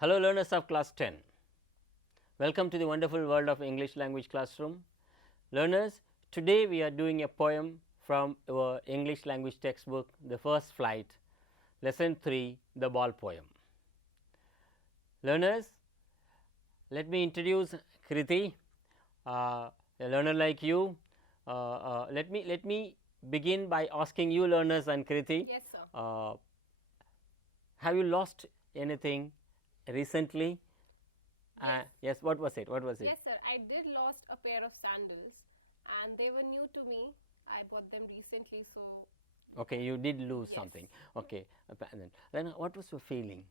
Hello learners of class 10, welcome to the wonderful world of English language classroom. Learners, today we are doing a poem from our English language textbook, The First Flight, lesson 3, the ball poem. Learners, let me introduce Kriti, a learner like you. Let me begin by asking you learners and Kriti. Yes, sir. Have you lost anything recently? Yes. Yes, what was it? What was it? Yes, sir. I did lost a pair of sandals, and they were new to me. I bought them recently, so Okay, you did lose yes. something. Okay, then what was your feeling?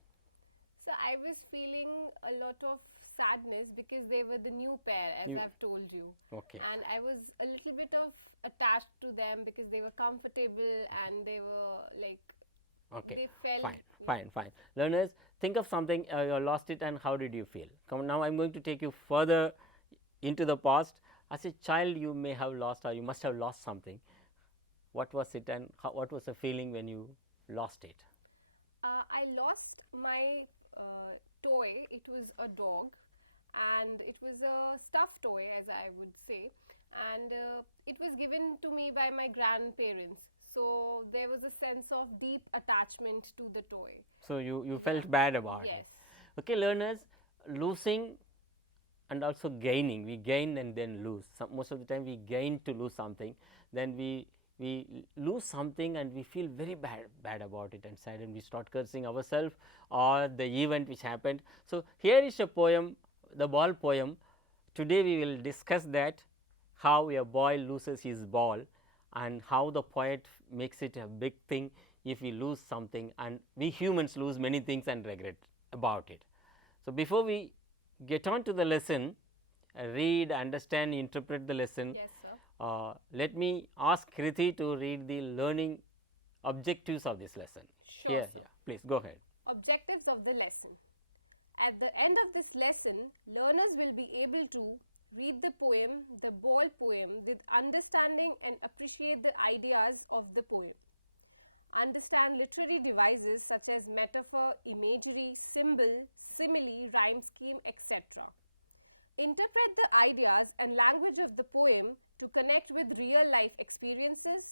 So I was feeling a lot of sadness because they were the new pair, as You- I've told you. Okay, And I was a little bit of attached to them because they were comfortable and they were like okay, they felt fine. Learners, think of something you lost it, and how did you feel? Come now, I'm going to take you further into the past. As a child, you may have lost, or you must have lost something. What was it, and what was the feeling when you lost it? I lost my toy. It was a dog, and it was a stuffed toy, as I would say. And it was given to me by my grandparents. So there was a sense of deep attachment to the toy. So you felt bad about Yes. it. Okay, learners, losing and also gaining, we gain and then lose. Most of the time we gain to lose something, then we lose something and we feel very bad about it and sad, and we start cursing ourselves or the event which happened. So here is a poem, the ball poem. Today we will discuss that, how a boy loses his ball and how the poet makes it a big thing if we lose something, and we humans lose many things and regret about it. So before we get on to the lesson, read, understand, interpret the lesson. Yes, sir. Let me ask Kriti to read the learning objectives of this lesson. Sure, sir. Please go ahead. Objectives of the lesson. At the end of this lesson, learners will be able to read the poem, the ball poem, with understanding and appreciate the ideas of the poem. Understand literary devices such as metaphor, imagery, symbol, simile, rhyme scheme, etc. Interpret the ideas and language of the poem to connect with real life experiences.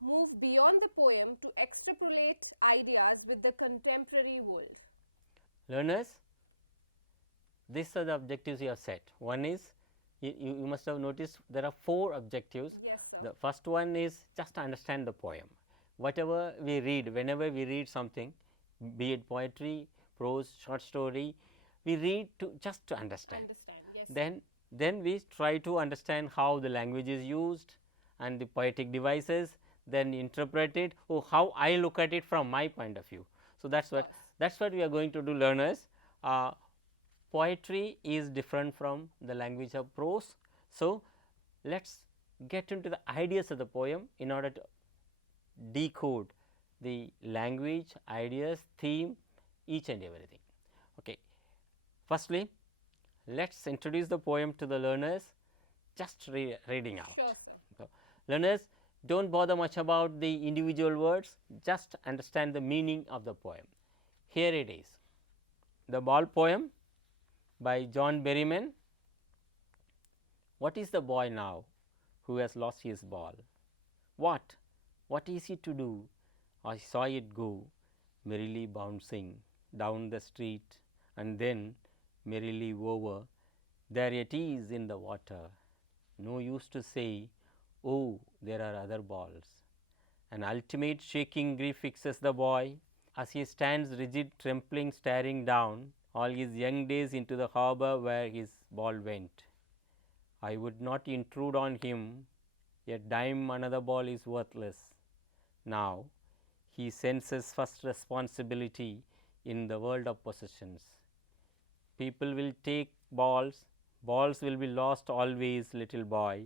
Move beyond the poem to extrapolate ideas with the contemporary world. Learners, these are the objectives you have set. One is, you must have noticed there are 4 objectives. Yes, sir. The first one is just to understand the poem. Whatever we read, whenever we read something, be it poetry, prose, short story, we read to just to understand. Yes. Then we try to understand how the language is used and the poetic devices, then interpret it, how I look at it from my point of view. So that's what we are going to do, learners. Poetry is different from the language of prose. So let's get into the ideas of the poem in order to decode the language, ideas, theme, each and everything. Okay. Firstly, let's introduce the poem to the learners, just reading out. Sure, sir. So, learners, don't bother much about the individual words, just understand the meaning of the poem. Here it is. The Ball Poem by John Berryman. What is the boy now who has lost his ball? What? What is he to do? I saw it go merrily bouncing down the street, and then merrily over. There it is in the water. No use to say, oh, there are other balls. An ultimate shaking grief fixes the boy as he stands rigid, trembling, staring down all his young days into the harbor where his ball went. I would not intrude on him, a dime another ball is worthless. Now he senses first responsibility in the world of possessions. People will take balls, balls will be lost always, little boy,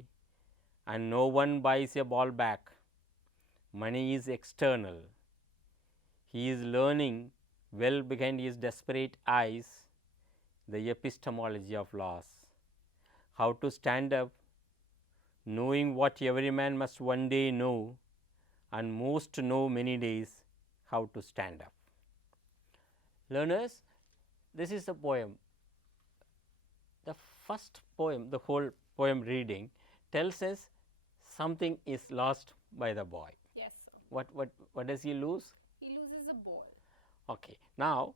and no one buys a ball back. Money is external. He is learning well behind his desperate eyes the epistemology of loss, how to stand up, knowing what every man must one day know, and most know many days how to stand up. Learners, this is the poem. The first poem, the whole poem reading tells us something is lost by the boy. Yes, sir. What does he lose? He loses a ball. Okay. Now,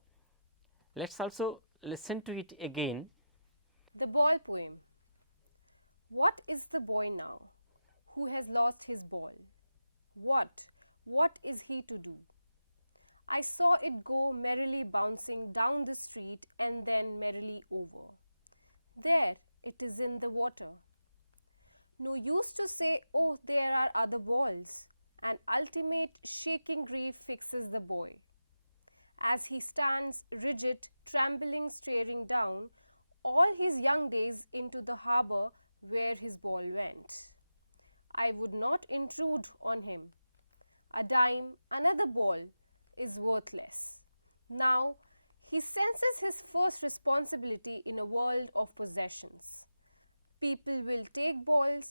let us also listen to it again. The ball poem. What is the boy now who has lost his ball? What is he to do? I saw it go merrily bouncing down the street and then merrily over. There, it is in the water. No use to say, oh, there are other balls. An ultimate shaking grief fixes the boy. As he stands rigid, trembling, staring down all his young days into the harbor where his ball went. I would not intrude on him. A dime, another ball, is worthless. Now he senses his first responsibility in a world of possessions. People will take balls,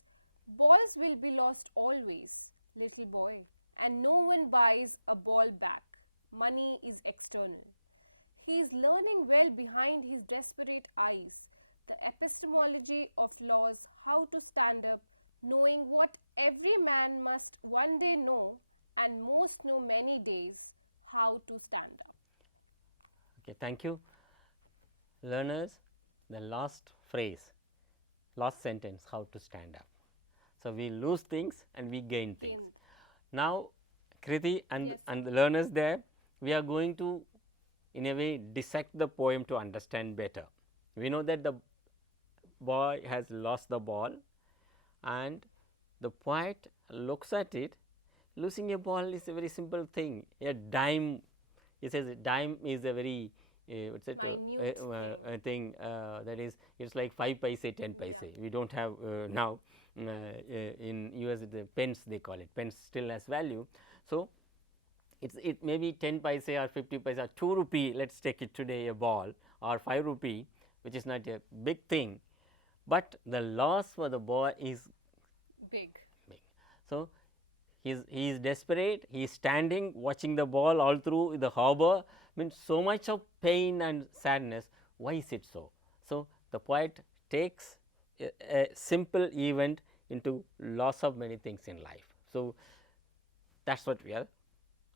balls will be lost always, little boy, and no one buys a ball back. Money is external. He is learning well behind his desperate eyes the epistemology of laws, how to stand up, knowing what every man must one day know, and most know many days, how to stand up. Okay, thank you. Learners, the last phrase, last sentence, how to stand up. So, we lose things and we gain things. Now, Kriti and, Yes. and the learners there, we are going to in a way dissect the poem to understand better. We know that the boy has lost the ball and the poet looks at it. Losing a ball is a very simple thing. A dime, he says a dime is a very what's it Minute thing that is, it's like 5 paise, 10 paise. We don't have now in US the pence they call it, pence still has value. So, it may be 10 paise or 50 paise or 2 rupee, let us take it today, a ball, or 5 rupee, which is not a big thing, but the loss for the boy is Big. big. So, he is desperate, he is standing watching the ball all through the harbor, means so much of pain and sadness. Why is it so? So, the poet takes a simple event into loss of many things in life. So, that is what we are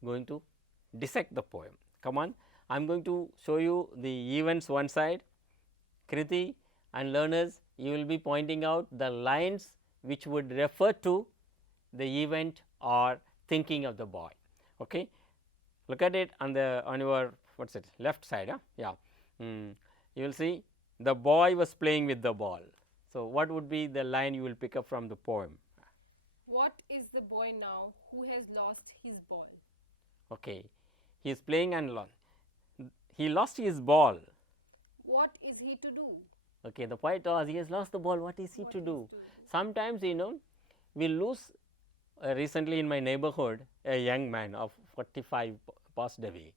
going to dissect the poem. Come on, I am going to show you the events one side. Kriti and learners, you will be pointing out the lines which would refer to the event or thinking of the boy. Okay. Look at it on the on your what's it left side. Yeah, you will see the boy was playing with the ball. So, what would be the line you will pick up from the poem? What is the boy now who has lost his ball? Okay, he is playing and he lost his ball. What is he to do? Okay, the poet was, he has lost the ball. What is he to do? Sometimes we lose. Recently in my neighborhood, a young man of 45 passed away,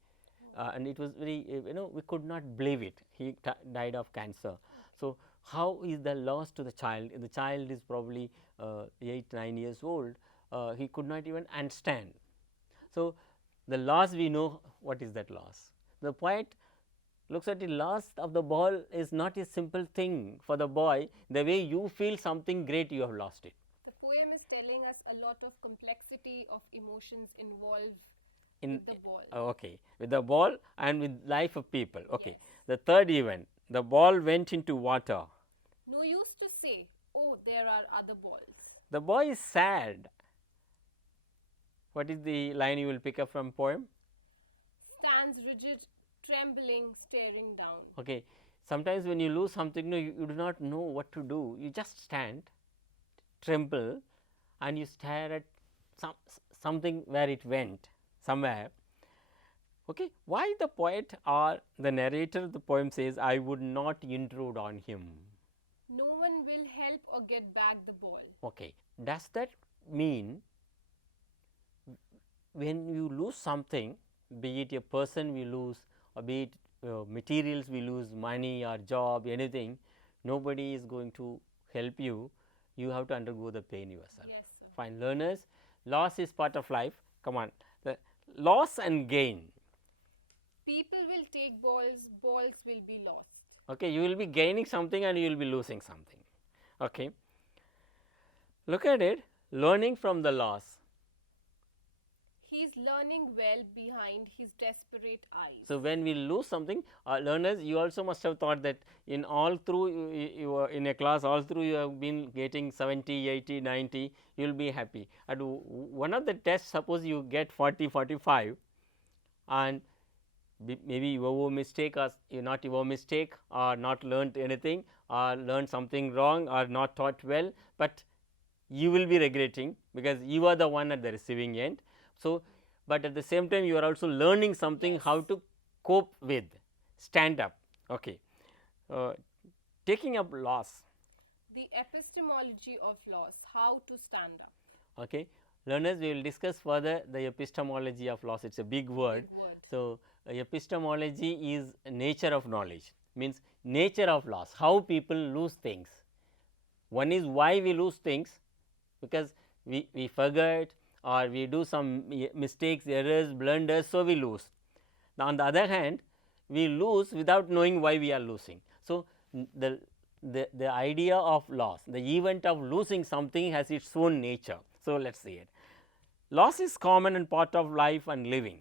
and it was very we could not believe it. He died of cancer. So, how is the loss to the child? The child is probably 8-9 years old. He could not even understand. So, the loss, we know what is that loss. The poet looks at the loss of the ball is not a simple thing for the boy. The way you feel something great, you have lost it. The poem is telling us a lot of complexity of emotions involved In with the ball. Okay, with the ball and with life of people. Okay, Yes. the third event, the ball went into water. No use to say, oh, there are other balls. The boy is sad. What is the line you will pick up from poem? Stands rigid, trembling, staring down. Okay, sometimes when you lose something, you do not know what to do. You just stand, tremble, and you stare at something where it went, somewhere. Okay, why the poet or the narrator of the poem says, I would not intrude on him. No one will help or get back the ball. Okay, does that mean when you lose something, be it a person we lose or be it materials we lose, money or job, anything, nobody is going to help you, you have to undergo the pain yourself. Yes, sir. Fine. Learners, loss is part of life. Come on, the loss and gain. People will take balls, balls will be lost. Okay, you will be gaining something and you will be losing something. Okay. Look at it, learning from the loss. He is learning well behind his desperate eyes. So, when we lose something, learners, you also must have thought that in all through you are in a class, all through you have been getting 70, 80, 90, you will be happy. At one of the tests, suppose you get 40, 45 and maybe your mistake or not your mistake or not learnt anything or learned something wrong or not taught well, but you will be regretting because you are the one at the receiving end. So, but at the same time you are also learning something how to cope with, stand up. Okay. Taking up loss. The epistemology of loss, how to stand up. Okay. Learners, we will discuss further the epistemology of loss. It is a big word. Big word. So, epistemology is nature of knowledge, means nature of loss, how people lose things. One is why we lose things, because we forget or we do some mistakes, errors, blunders, so we lose. Now, on the other hand, we lose without knowing why we are losing. So, the idea of loss, the event of losing something has its own nature. So, let us see it. Loss is common and part of life and living.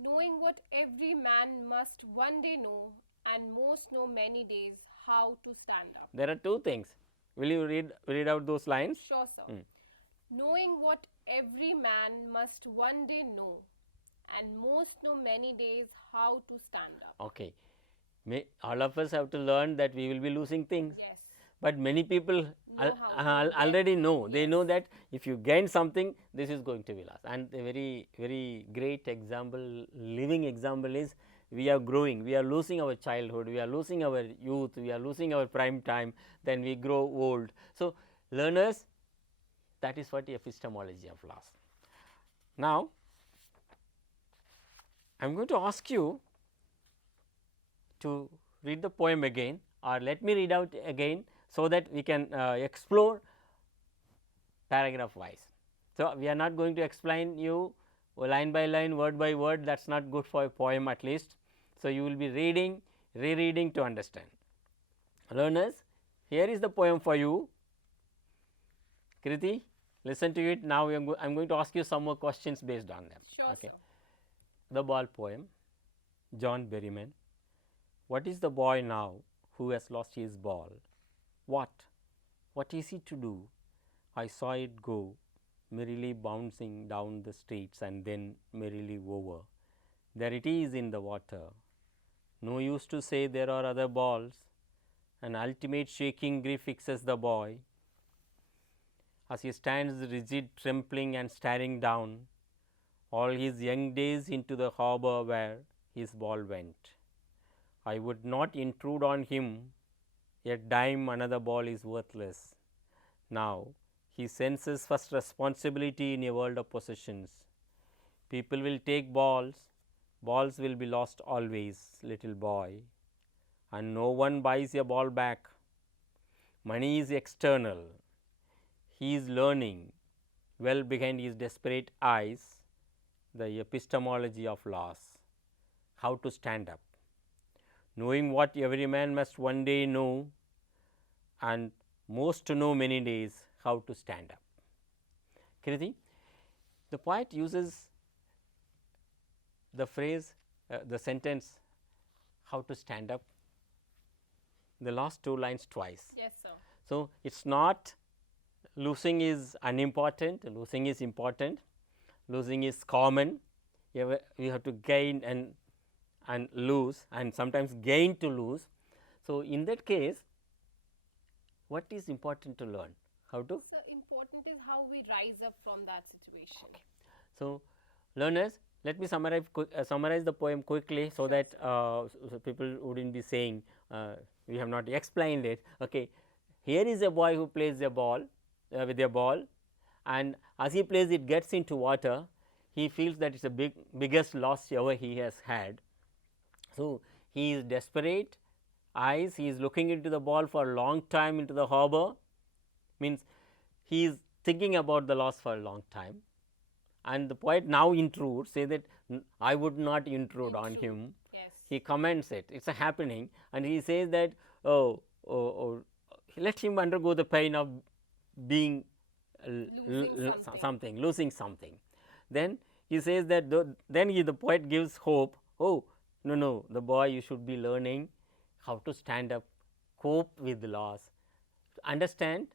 Knowing what every man must one day know, and most know many days, how to stand up. There are two things. Will you read out those lines? Sure, sir. Knowing what every man must one day know, and most know many days, how to stand up. Okay. All of us have to learn that we will be losing things. Yes. But many people Know how to already get. know. They know that if you gain something, this is going to be lost. And a very great example, living example is we are growing, we are losing our childhood, we are losing our youth, we are losing our prime time, then we grow old. So, learners, that is what epistemology of loss. Now, I am going to ask you to read the poem again, or let me read out again, so that we can explore paragraph wise. So, we are not going to explain you line by line, word by word, that is not good for a poem at least. So, you will be reading, rereading to understand. Learners, here is the poem for you. Kriti, listen to it. Now, I am going to ask you some more questions based on them. Sure, Okay. sir. The Ball poem, John Berryman. What is the boy now who has lost his ball? What is he to do? I saw it go, merrily bouncing down the streets and then merrily over. There it is in the water. No use to say there are other balls. An ultimate shaking grief fixes the boy. As he stands rigid, trembling and staring down, all his young days into the harbor where his ball went. I would not intrude on him, yet dime another ball is worthless. Now, he senses first responsibility in a world of possessions. People will take balls, balls will be lost always, little boy, and no one buys a ball back. Money is external. He is learning well behind his desperate eyes the epistemology of loss, how to stand up, knowing what every man must one day know, and most to know many days, how to stand up. Kriti, the poet uses the phrase, the sentence, how to stand up, the last two lines twice. Yes, sir. So, it is not losing is unimportant, losing is important, losing is common. You have to gain and lose, and sometimes gain to lose. So, in that case, what is important to learn? How to? So, important is how we rise up from that situation. So, learners, let me summarize the poem quickly, so that so people would not be saying we have not explained it. Okay. Here is a boy who plays a ball with a ball, and as he plays it gets into water, he feels that it is a biggest loss ever he has had. So, he is desperate, eyes, he is looking into the ball for a long time into the harbor, means he is thinking about the loss for a long time. and the poet now intrudes, say that I would not intrude on Intrude. him. Yes. He comments it, it is a happening, and he says that, oh, let him undergo the pain of being losing something. Then he says that then the poet gives hope. Oh, no, the boy, you should be learning how to stand up, cope with loss, understand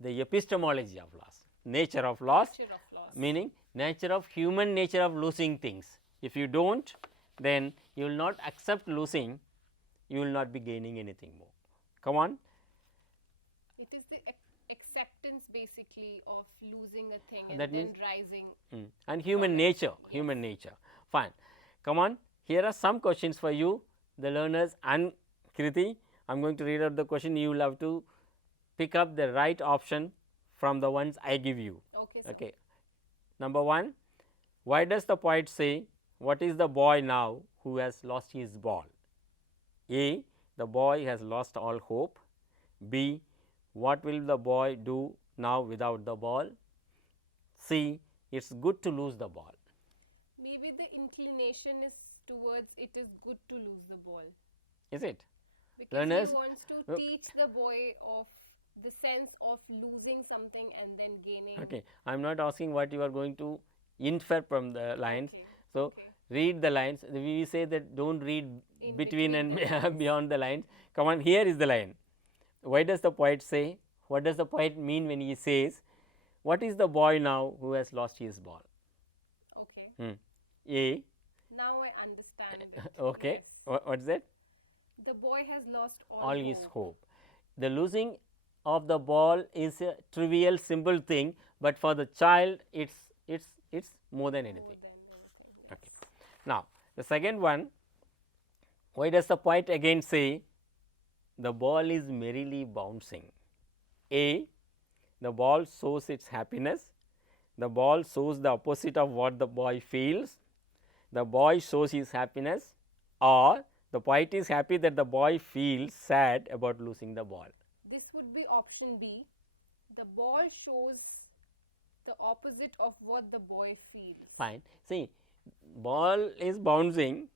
the epistemology of loss, nature of loss, Nature of loss. meaning nature of human nature of losing things. If you do not, then you will not accept losing, you will not be gaining anything more. Come on. It is the acceptance basically of losing a thing and That then means- rising. And human nature, human nature. Fine. Come on. Here are some questions for you, the learners and Kriti. I am going to read out the question. You will have to pick up the right option from the ones I give you. Okay, sir. Okay. Number 1, why does the poet say, what is the boy now who has lost his ball? A, the boy has lost all hope. B, what will the boy do now without the ball? C, it is good to lose the ball. Maybe the inclination is towards it is good to lose the ball. Is it? Because Learners, he wants to look. teach the boy of the sense of losing something and then gaining. Okay. I am not asking what you are going to infer from the lines. Okay, So, okay. read the lines. We say that do not read In between between and beyond the lines. Come on, here is the line. Why does the poet say? What does the poet mean when he says, what is the boy now who has lost his ball? Okay. A. Now I understand it. Okay. Yes. What is that? The boy has lost All his hope. hope. The losing of the ball is a trivial, simple thing, but for the child, it's more than anything. More than anything. Okay. Now, the second one, why does the poet again say, the ball is merrily bouncing? A, the ball shows its happiness, the ball shows the opposite of what the boy feels, the boy shows his happiness, or the poet is happy that the boy feels sad about losing the ball. This would be option B. The ball shows the opposite of what the boy feels. Fine. See, ball is bouncing,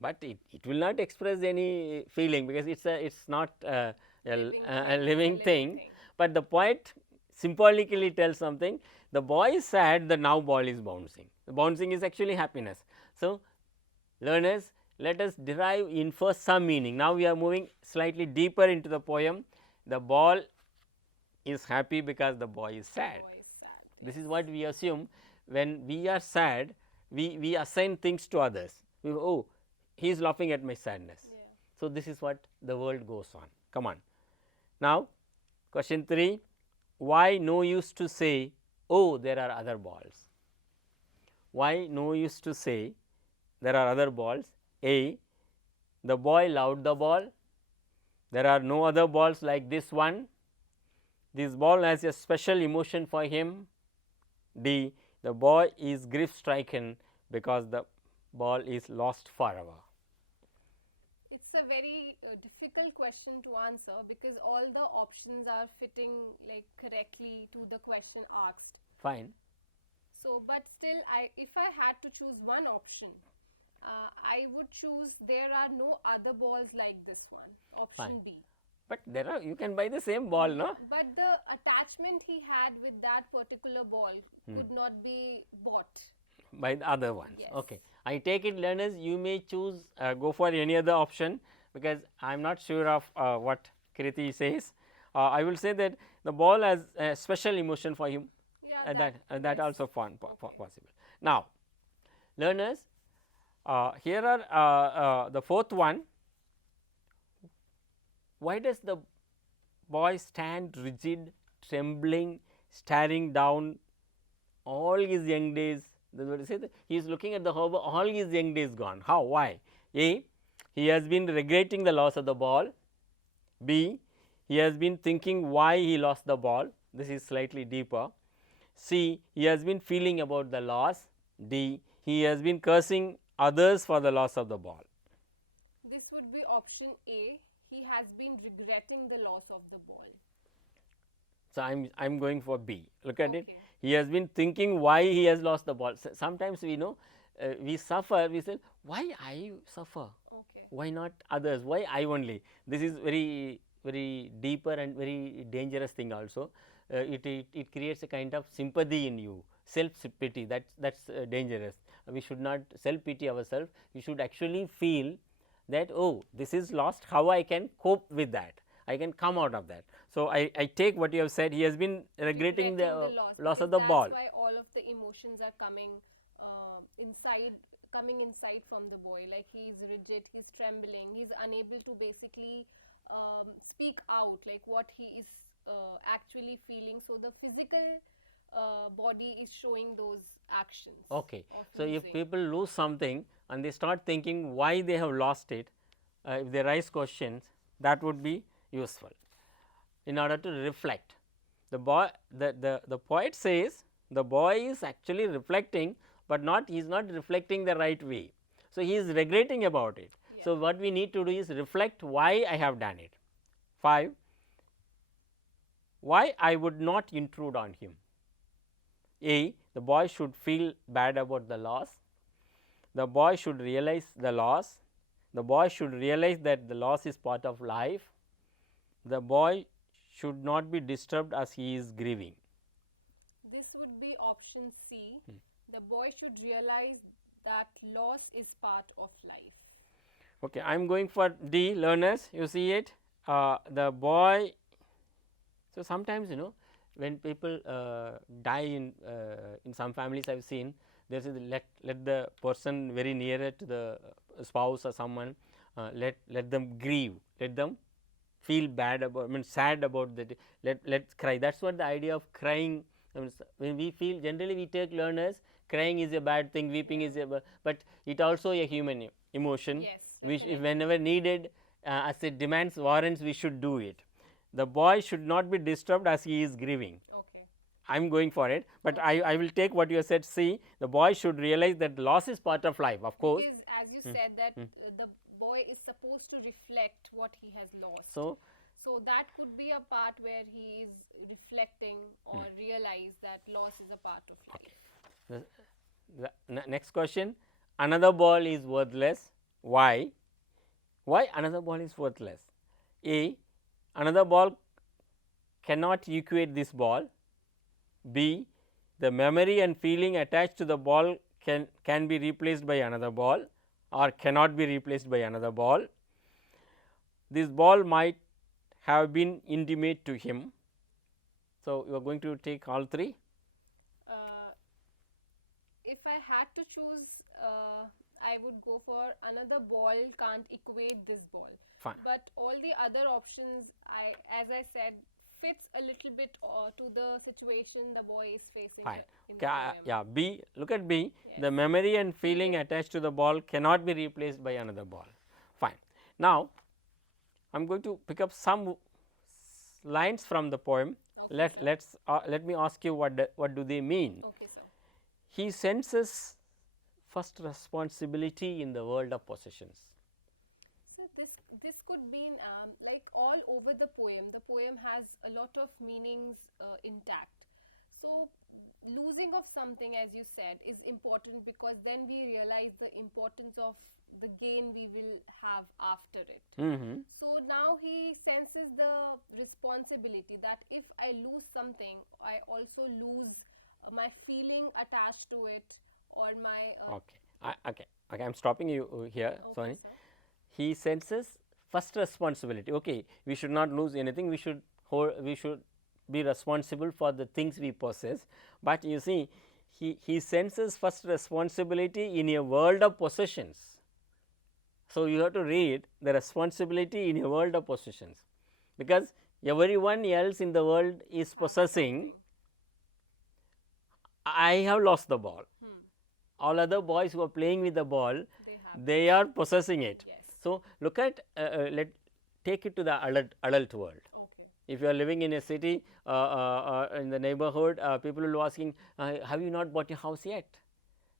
but it will not express any feeling, because it's not a living thing. But the poet symbolically tells something. The boy is sad, the now ball is bouncing. The bouncing is actually happiness. So, learners, let us infer some meaning. Now, we are moving slightly deeper into the poem. The ball is happy because the boy is sad. Boy is sad. This is what we assume when we are sad, we assign things to others. Oh, he is laughing at my sadness. Yeah. So, this is what the world goes on. Come on. Now, question 3, why no use to say, oh, there are other balls? Why no use to say there are other balls? A, the boy loved the ball, there are no other balls like this one, this ball has a special emotion for him. D, the boy is grief stricken because the ball is lost forever. It's a very difficult question to answer because all the options are fitting like correctly to the question asked. Fine. So, but still, if I had to choose one option, I would choose there are no other balls like this one. Option Fine. B. But there are, you can buy the same ball, no? But the attachment he had with that particular ball could not be bought. By the other ones. Yes. Okay. I take it, learners, you may choose, go for any other option, because I am not sure of what Kriti says. I will say that the ball has a special emotion for him. Yeah, That yes. also possible. Okay. Now, learners, here are the fourth one. Why does the boy stand rigid, trembling, staring down all his young days? He is looking at the harbor, all his young days gone. How? Why? A, he has been regretting the loss of the ball. B, he has been thinking why he lost the ball. This is slightly deeper. C, he has been feeling about the loss. D, he has been cursing others for the loss of the ball. This would be option A. He has been regretting the loss of the ball. So, I am going for B. Look at it. Okay. He has been thinking why he has lost the ball. Sometimes we know we suffer, we say why I suffer, Okay. why not others, why I only. This is very deeper and very dangerous thing also. It creates a kind of sympathy in you, self pity, that's dangerous. We should not self pity ourselves, we should actually feel that, oh, this is lost, how I can cope with that, I can come out of that. So, I take what you have said, he has been regretting the loss of the ball. That's why all of the emotions are coming inside, coming inside from the boy. Like he's rigid, he's trembling, he's unable to basically speak out like what he is actually feeling. So the physical body is showing those actions. Okay. Of So, if losing. people lose something and they start thinking why they have lost it, if they raise questions, that would be useful in order to reflect. The boy, the poet says the boy is actually reflecting, but he is not reflecting the right way. So, he is regretting about it. Yes. So, what we need to do is reflect why I have done it. 5. Why I would not intrude on him. A, the boy should feel bad about the loss, the boy should realize the loss, the boy should realize that the loss is part of life, the boy should not be disturbed as he is grieving. This would be option C. The boy should realize that loss is part of life. Okay, I am going for D, learners, you see it, the boy. So, sometimes when people die in some families I have seen, there is let the person very nearer to the spouse or someone, let them grieve, let them feel bad about, I mean sad about that, let's cry. That is what the idea of crying. I mean, when we feel, generally we take learners, crying is a bad thing, weeping is a, but it also a human emotion, Yes, which definitely. if whenever needed, as it demands, warrants, we should do it. The boy should not be disturbed as he is grieving. Okay. I am going for it, but I will take what you have said. See, the boy should realize that loss is part of life, of course. Because as you said that the boy is supposed to reflect what he has lost. So, That could be a part where he is reflecting or realize that loss is a part of life. the next question, another ball is worthless. Why? Why another ball is worthless? A, another ball cannot equate this ball. B, the memory and feeling attached to the ball can be replaced by another ball or cannot be replaced by another ball. This ball might have been intimate to him. So, you are going to take all three. If I had to choose, I would go for another ball can't equate this ball. Fine. But all the other options, as I said, fits a little bit to the situation the boy is facing. Fine. In the Okay, poem. yeah, B, look at B. Yes. The memory and feeling attached to the ball cannot be replaced by another ball. Fine. Now, I am going to pick up some lines from the poem. Okay, Let me ask you what do they mean. Okay, sir. He senses first responsibility in the world of possessions. So this could mean like all over the poem. The poem has a lot of meanings intact. So losing of something, as you said, is important because then we realize the importance of the gain we will have after it. So now he senses the responsibility that if I lose something, I also lose my feeling attached to it or my. Okay, I am stopping you here. Okay, Sorry. sir. He senses first responsibility. Okay, we should not lose anything. We should be responsible for the things we possess. But you see, he senses first responsibility in a world of possessions. So, you have to read the responsibility in a world of possessions, because everyone else in the world is possessing. I have lost the ball. All other boys who are playing with the ball, they are possessing it. Yes. So, look at take it to the adult world. Okay. If you are living in a city, in the neighborhood, people will be asking, have you not bought a house yet?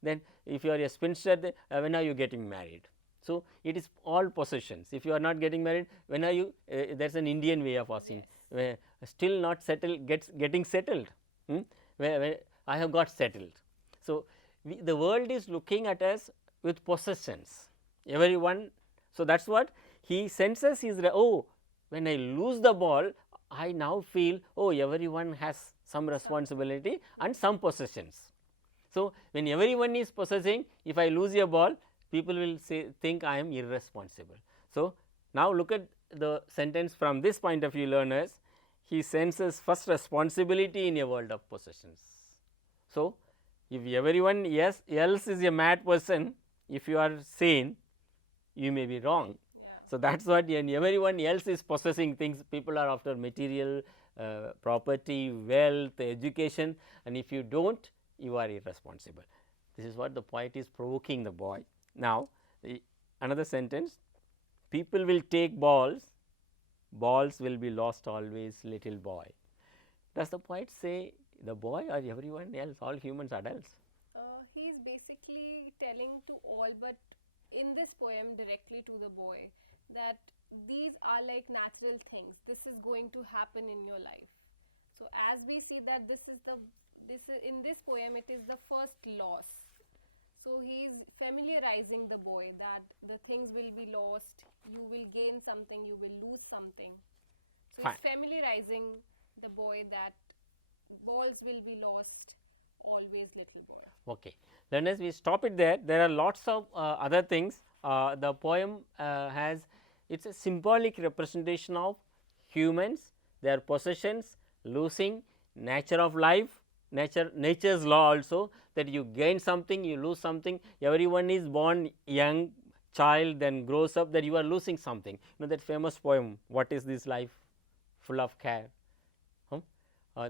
Then if you are a spinster, when are you getting married? So, it is all possessions. If you are not getting married, when are you, there is an Indian way of asking, Yes. still not settled, getting settled. I have got settled. So, the world is looking at us with possessions, everyone. So, that is what he senses is, oh, when I lose the ball, I now feel, oh, everyone has some responsibility and some possessions. So, when everyone is possessing, if I lose a ball, people will say, think I am irresponsible. So, now look at the sentence from this point of view, learners. He senses first responsibility in a world of possessions. So, if everyone else is a mad person, if you are sane, you may be wrong. Yeah. So, that is what, when everyone else is possessing things, people are after material, property, wealth, education, and if you do not, you are irresponsible. This is what the poet is provoking the boy. Now, another sentence, people will take balls, balls will be lost always, little boy. Does the poet say the boy or everyone else, all humans, adults? He is basically telling to all, but in this poem directly to the boy, that these are like natural things. This is going to happen in your life. So as we see that this is in this poem, it is the first loss. So he is familiarizing the boy that the things will be lost, you will gain something, you will lose something. So Fine. he's familiarizing the boy that balls will be lost, always little boy. Okay. Then as we stop it there, there are lots of other things. The poem has, it is a symbolic representation of humans, their possessions, losing, nature of life, nature's law also, that you gain something, you lose something. Everyone is born young child, then grows up, that you are losing something. You know that famous poem, what is this life full of care?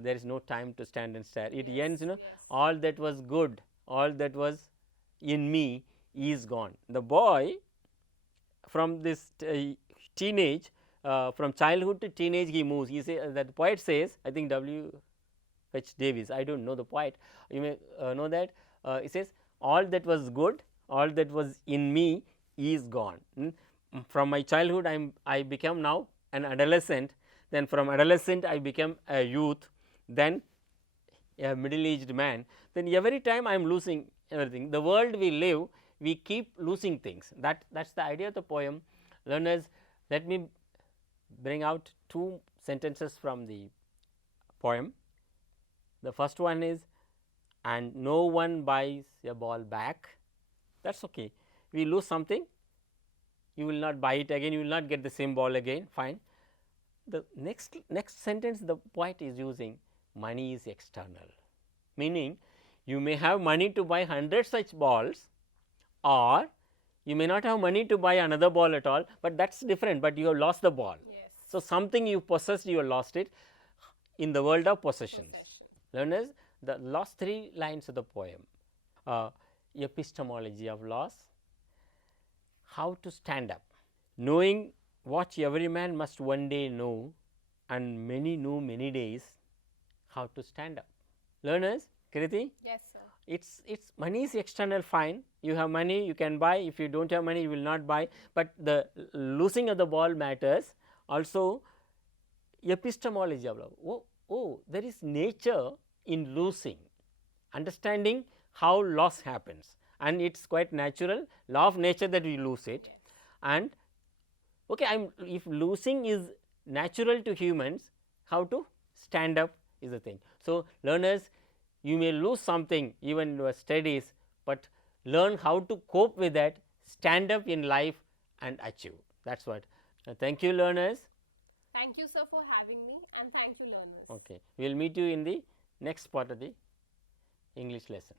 There is no time to stand and stare. It ends, all that was good, all that was in me is gone. The boy from this teenage, from childhood to teenage, he moves. He says, that poet says, I think W. H. Davis, I do not know the poet, you may know that, he says, all that was good, all that was in me is gone. From my childhood, I become now an adolescent, then from adolescent I became a youth, then a middle aged man, then every time I am losing everything. The world we live, we keep losing things. That is the idea of the poem. Learners, let me bring out two sentences from the poem. The first one is, and no one buys a ball back. That is okay. We lose something, you will not buy it again, you will not get the same ball again, fine. The next sentence the poet is using, money is external, meaning you may have money to buy 100 such balls, or you may not have money to buy another ball at all, but that is different, but you have lost the ball. Yes. So, something you possessed, you have lost it in the world of possessions. Learners, the last three lines of the poem, epistemology of loss, how to stand up, knowing what every man must one day know, and many know many days, how to stand up. Learners, Kriti? Yes, sir. It's money is external, fine. You have money, you can buy. If you don't have money, you will not buy. But the losing of the ball matters. Also, epistemology of love. Oh, there is nature in losing. Understanding how loss happens, and it is quite natural, law of nature that we lose it. Yes. And okay, if losing is natural to humans, how to stand up is the thing. So, learners, you may lose something even in your studies, but learn how to cope with that, stand up in life and achieve. That is what. Thank you, learners. Thank you, sir, for having me, and thank you, learners. Okay, we will meet you in the next part of the English lesson.